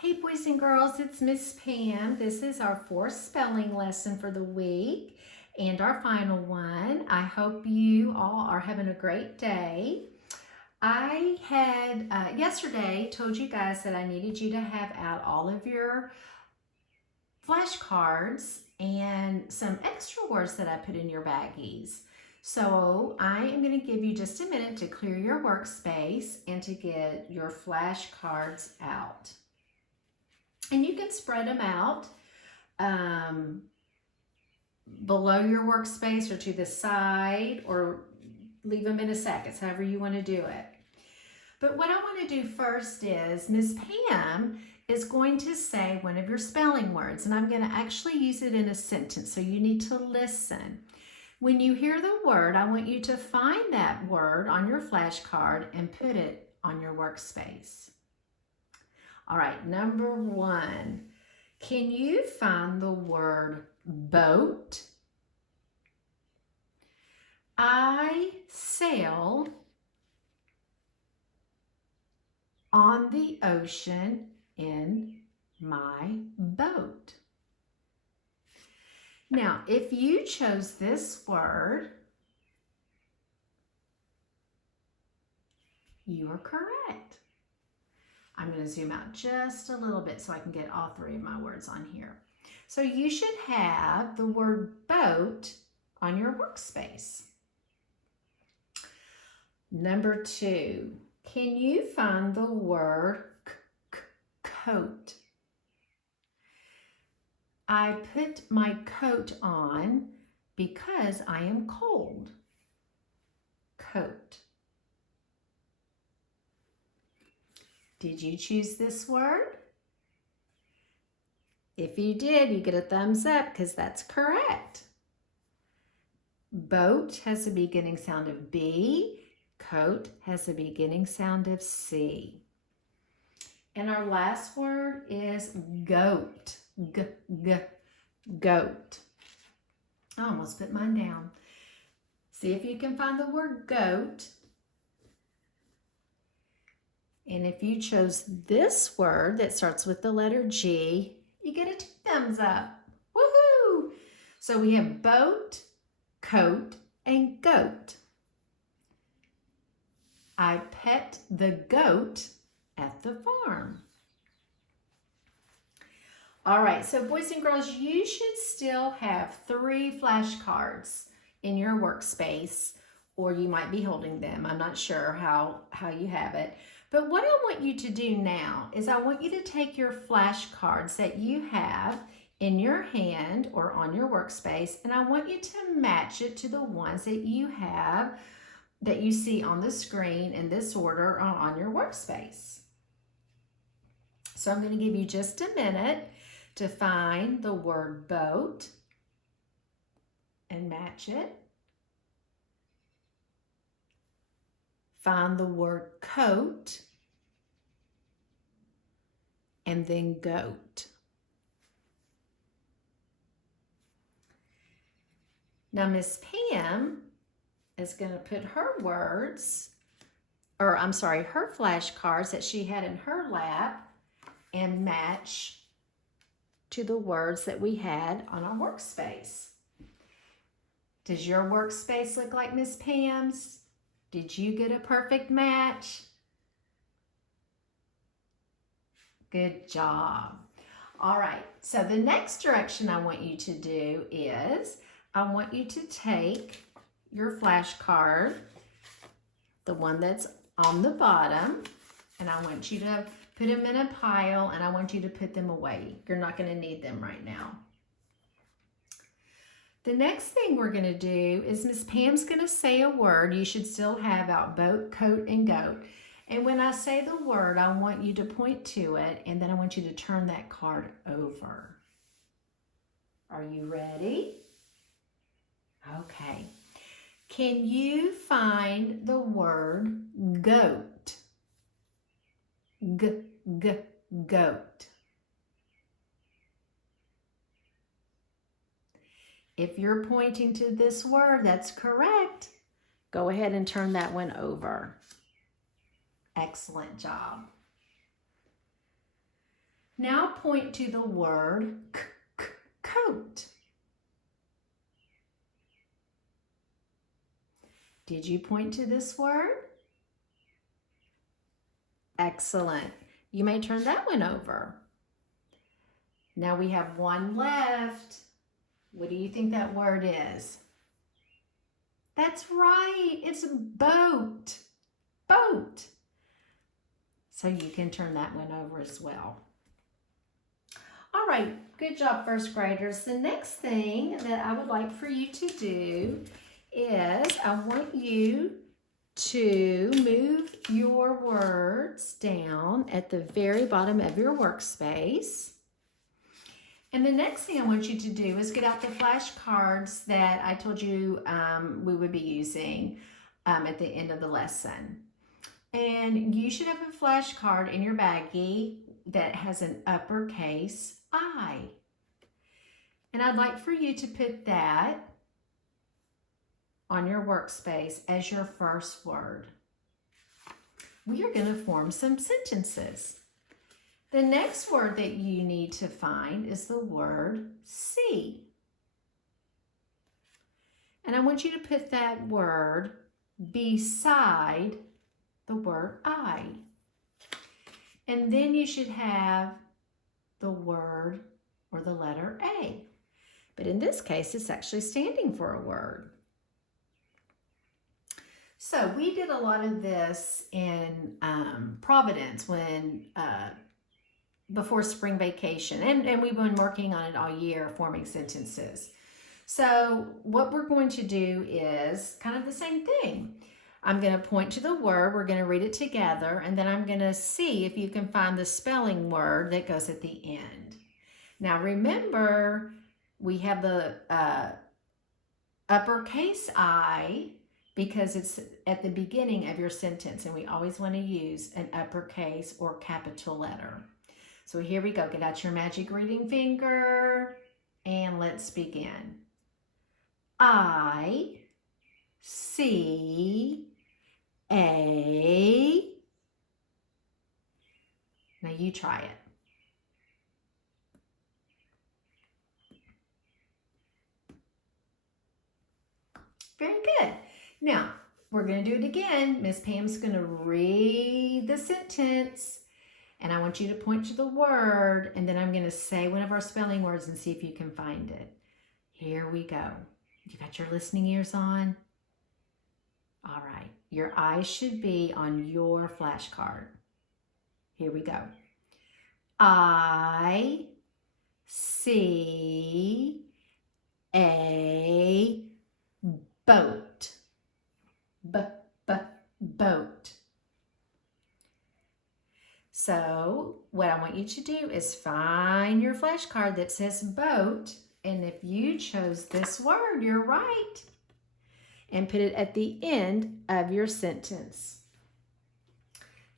Hey boys and girls, it's Miss Pam. This is our fourth spelling lesson for the week and our final one. I hope you all are having a great day. I had yesterday told you guys that I needed you to have out all of your flashcards and some extra words that I put in your baggies. So I am going to give you just a minute to clear your workspace and to get your flashcards out. And you can spread them out below your workspace or to the side or leave them in a sack. It's however you want to do it. But what I want to do first is Miss Pam is going to say one of your spelling words, and I'm going to actually use it in a sentence, so you need to listen. When you hear the word, I want you to find that word on your flashcard and put it on your workspace. All right, number one, can you find the word boat? I sail on the ocean in my boat. Now, if you chose this word, you are correct. I'm going to zoom out just a little bit so I can get all three of my words on here. So you should have the word boat on your workspace. Number two, can you find the word coat? I put my coat on because I am cold. Coat. Did you choose this word? If you did, you get a thumbs up because that's correct. Boat has a beginning sound of B. Coat has a beginning sound of C. And our last word is goat. Goat. I almost put mine down. See if you can find the word goat. And if you chose this word that starts with the letter G, you get a 2 thumbs up. Woohoo! So we have boat, coat, and goat. I pet the goat at the farm. All right, so boys and girls, you should still have 3 flashcards in your workspace, or you might be holding them. I'm not sure how you have it. But what I want you to do now is I want you to take your flashcards that you have in your hand or on your workspace, and I want you to match it to the ones that you have that you see on the screen in this order on your workspace. So I'm going to give you just a minute to find the word boat and match it. Find the word coat and then goat. Now Miss Pam is going to put her words, or I'm sorry, her flashcards that she had in her lap and match to the words that we had on our workspace. Does your workspace look like Miss Pam's? Did you get a perfect match? Good job. All right, so the next direction I want you to do is I want you to take your flashcard, the one that's on the bottom, and I want you to put them in a pile and I want you to put them away. You're not going to need them right now. The next thing we're going to do is Miss Pam's going to say a word. You should still have out boat, coat, and goat. And when I say the word, I want you to point to it, and then I want you to turn that card over. Are you ready? Okay. Can you find the word goat? Goat. If you're pointing to this word, that's correct. Go ahead and turn that one over. Excellent job. Now point to the word coat. Did you point to this word? Excellent. You may turn that one over. Now we have one left. What do you think that word is? That's right. It's boat. Boat. So you can turn that one over as well. All right, good job, first graders. The next thing that I would like for you to do is I want you to move your words down at the very bottom of your workspace. And the next thing I want you to do is get out the flashcards that I told you we would be using at the end of the lesson. And you should have a flashcard in your baggie that has an uppercase I. And I'd like for you to put that on your workspace as your first word. We are going to form some sentences. The next word that you need to find is the word see. And I want you to put that word beside the word I. And then you should have the word or the letter A. But in this case, it's actually standing for a word. So we did a lot of this in Providence when before spring vacation, and we've been working on it all year, forming sentences. So what we're going to do is kind of the same thing. I'm going to point to the word, we're going to read it together, and then I'm going to see if you can find the spelling word that goes at the end. Now remember, we have the uppercase I because it's at the beginning of your sentence, and we always want to use an uppercase or capital letter. So here we go. Get out your magic reading finger and let's begin. I see a. Now you try it. Very good. Now, we're going to do it again. Miss Pam's going to read the sentence, and I want you to point to the word, and then I'm going to say one of our spelling words and see if you can find it. Here we go. You got your listening ears on? All right. Your eyes should be on your flashcard. Here we go. I see a boat. Boat. So what I want you to do is find your flashcard that says boat, and if you chose this word, you're right. And put it at the end of your sentence.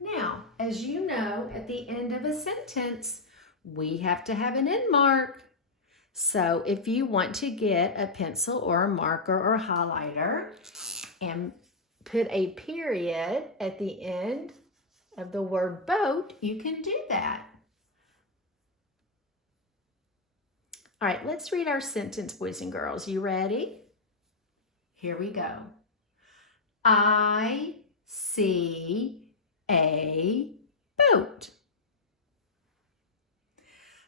Now, as you know, at the end of a sentence, we have to have an end mark. So if you want to get a pencil or a marker or a highlighter and put a period at the end of the word boat, you can do that. All right, let's read our sentence, boys and girls. You ready? Here we go. I see a boat.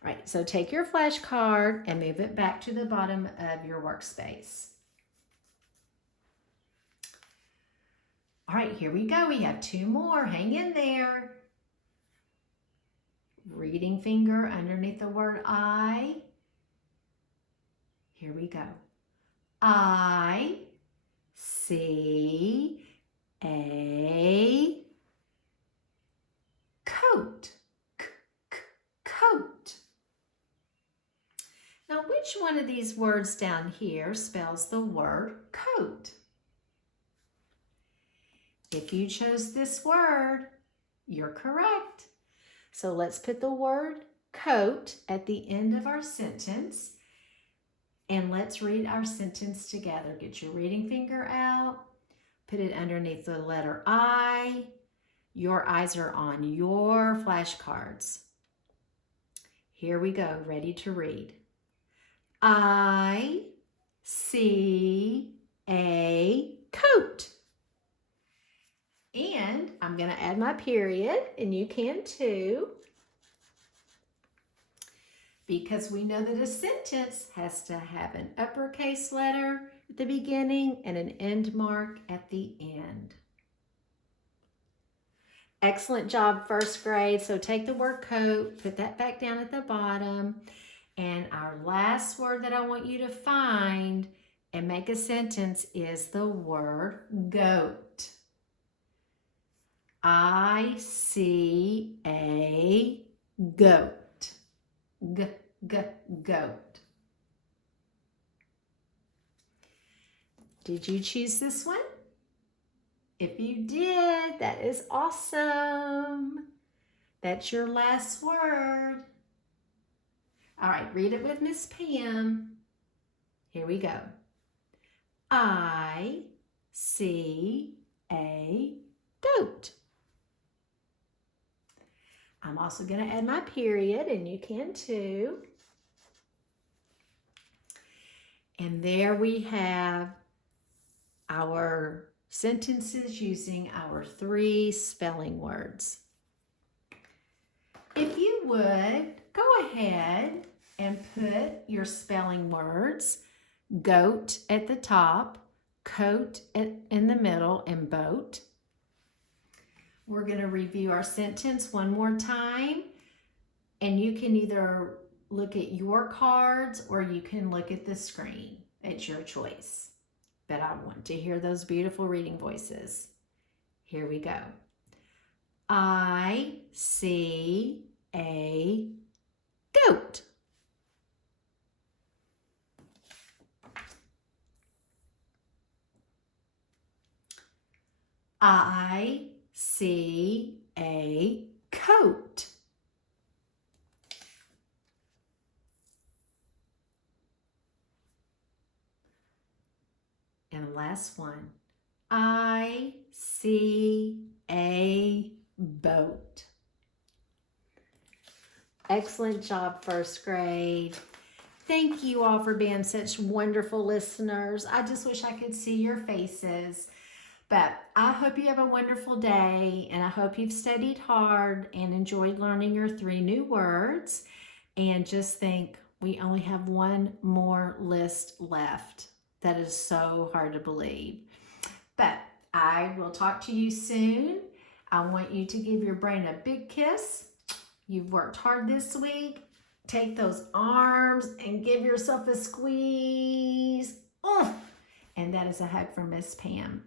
All right, so take your flashcard and move it back to the bottom of your workspace. All right, here we go. We have two more. Hang in there. Reading finger underneath the word I. Here we go. I see a coat. Coat. Now, which one of these words down here spells the word coat? If you chose this word, you're correct. So let's put the word coat at the end of our sentence, and let's read our sentence together. Get your reading finger out, put it underneath the letter I. Your eyes are on your flashcards. Here we go, ready to read. I see a coat. And I'm going to add my period, and you can too, because we know that a sentence has to have an uppercase letter at the beginning and an end mark at the end. Excellent job, first grade. So take the word coat, put that back down at the bottom. And our last word that I want you to find and make a sentence is the word goat. I see a goat. Goat. Did you choose this one? If you did, that is awesome. That's your last word. All right, read it with Miss Pam. Here we go. I see a goat. I'm also going to add my period, and you can too. And there we have our sentences using our 3 spelling words. If you would, go ahead and put your spelling words, goat at the top, coat in the middle, and boat. We're going to review our sentence one more time, and you can either look at your cards or you can look at the screen. It's your choice. But I want to hear those beautiful reading voices. Here we go. I see a goat. I see a coat. And last one. I see a boat. Excellent job, first grade. Thank you all for being such wonderful listeners. I just wish I could see your faces. But I hope you have a wonderful day, and I hope you've studied hard and enjoyed learning your 3 new words. And just think, we only have one more list left. That is so hard to believe. But I will talk to you soon. I want you to give your brain a big kiss. You've worked hard this week. Take those arms and give yourself a squeeze. Oh, and that is a hug from Miss Pam.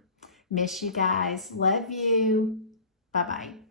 Miss you guys. Love you. Bye-bye.